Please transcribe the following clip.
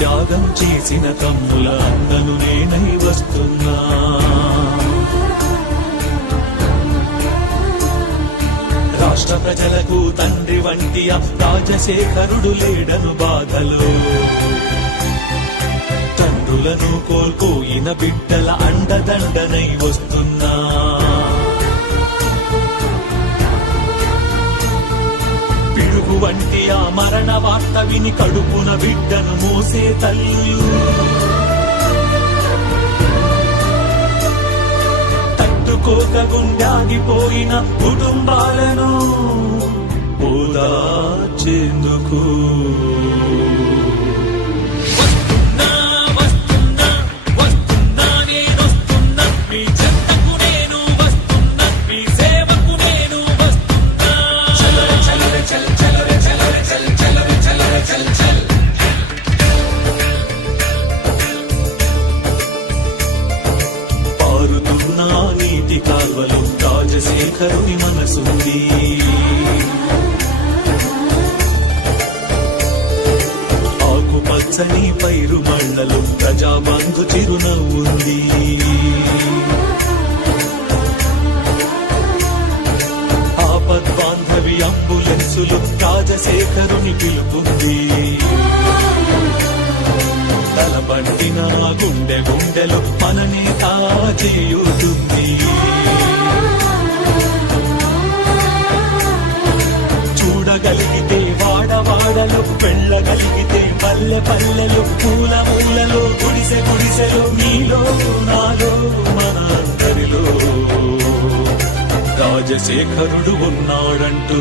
త్యాగం చేసిన తమ్ముల అందను నేనై వస్తున్నా. రాష్ట్ర ప్రజలకు తండ్రి వంటి రాజశేఖరుడు లేడను బాధలో. తండ్రులను కోల్పోయిన బిడ్డల అండదండనై వస్తు పిడుగు వంటి ఆ మరణ వార్త విని కడుపున బిడ్డను మోసే తల్లి. తట్టుకోక గుండాగిపోయిన కుటుంబాలను ఓదార్చేందుకు నీటి కాల్వలు రాజశేఖరుని మనసుంది ఆకుపచ్చని పైరు మళ్ళలు ప్రజాబంధు చిరునవ్వుంది ఆపద్బాంధవి అంబులెన్సులు రాజశేఖరుని పిలుపుంది. తలపట్టిన గుండె గుండెలు మననే కాచేయుతుంది చూడగలిగితే వాడవాడలు వెళ్ళగలిగితే పల్లె పల్లెలు పూల ముళ్ళలో గుడిసె గుడిసెలు నీలో నాలో మన అందరిలో. రాజశేఖరుడు ఉన్నాడంటూ